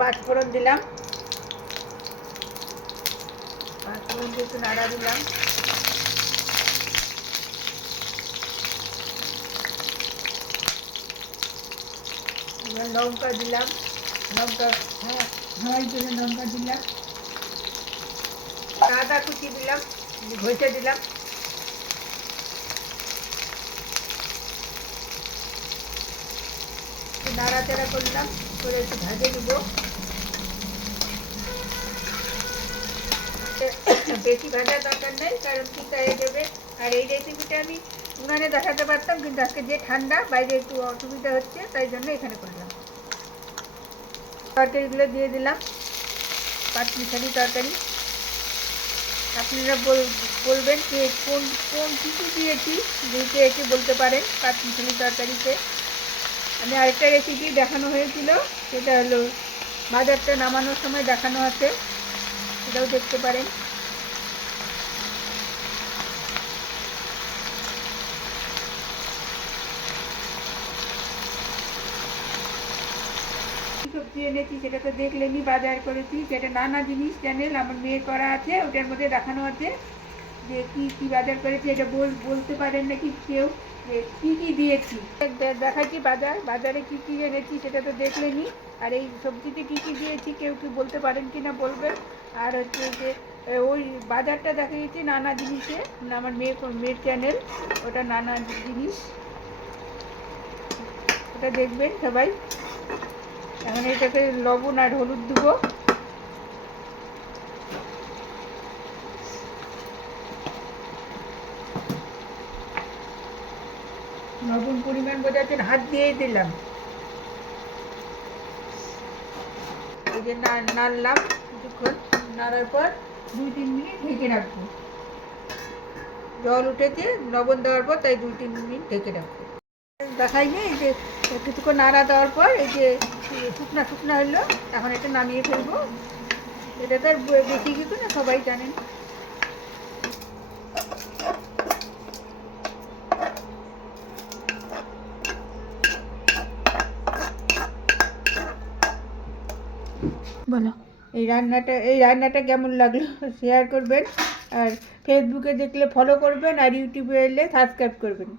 পাঁচফোড়ন দিলাম, পাঁচফোড়ন দিয়ে একটু নাড়া দিলাম। এবার লঙ্কা দিলাম, লঙ্কা হাওয়াই করে লঙ্কা দিলাম, আদা কুচি দিলাম, ঘষে দিলাম। নাড়াচাড়া করলাম, করে একটু ভাজে দেবো। বেশি ভাজার দরকার নেই, কারণ ফিকা হয়ে যাবে। আর এই রেসিপিটা আমি উনানে দেখাতে পারতাম, কিন্তু আজকে যে ঠান্ডা, বাইরে একটু অসুবিধা হচ্ছে, তাই জন্য এখানে করলাম। তরকারিগুলো দিয়ে দিলাম, পাঁচমিশালি তরকারি। আপনারা বলবেন যে কোন কোন কী কী দিয়েছি, দিতে একে বলতে পারেন পাঁচমিশালি তরকারিতে। আমি আরেকটা রেসিপি দেখানো হয়েছিল, সেটা হলো বাজারটা নামানোর সময় দেখানো আছে, সেটাও দেখতে পারেন। সবজি এনেছি সেটা তো দেখলেনি, বাজার করেছি, সেটা নানা জিনিস চ্যানেল আমার মেয়ে করা আছে, ওটার মধ্যে দেখানো আছে যে কী কী বাজার করেছি। এটা বলতে পারেন নাকি কেউ যে কী কী দিয়েছি, দেখাচ্ছি বাজারে কী কী এনেছি, সেটা তো দেখলেনি। আর এই সবজিতে কী কী দিয়েছি কেউ কি বলতে পারেন কি না বলবেন। আর হচ্ছে যে ওই বাজারটা দেখিয়েছি নানা জিনিসে, আমার মেয়ের চ্যানেল, ওটা নানা জিনিস, ওটা দেখবেন সবাই। এখন এটাকে লবণ আর হলুদ দেবো। লবণ পরিমাণ বোঝাচ্ছেন, হাত দিয়েই দিলাম। এই যে নাড়লাম কিছুক্ষণ, নাড়ার পর 2-3 মিনিট ঢেকে রাখবো। জল উঠেছে লবণ দেওয়ার পর, তাই 2-3 মিনিট ঢেকে রাখবো। দেখাইনি, এই যে কিছুক্ষণ নাড়া দেওয়ার পর এই যে শুকনা শুকনা হলো, এখন এটা নামিয়ে ফেলবো। এটা তো আর বেশি কিছু না, সবাই জানেন। বলো, এই রান্নাটা কেমন লাগলো শেয়ার করবেন, আর ফেসবুকে দেখলে ফলো করবেন, আর ইউটিউবে এলে সাবস্ক্রাইব করবেন।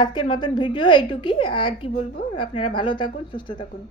আজকের মতন ভিডিও এইটুকুই, আর কি বলবো, আপনারা ভালো থাকুন, সুস্থ থাকুন।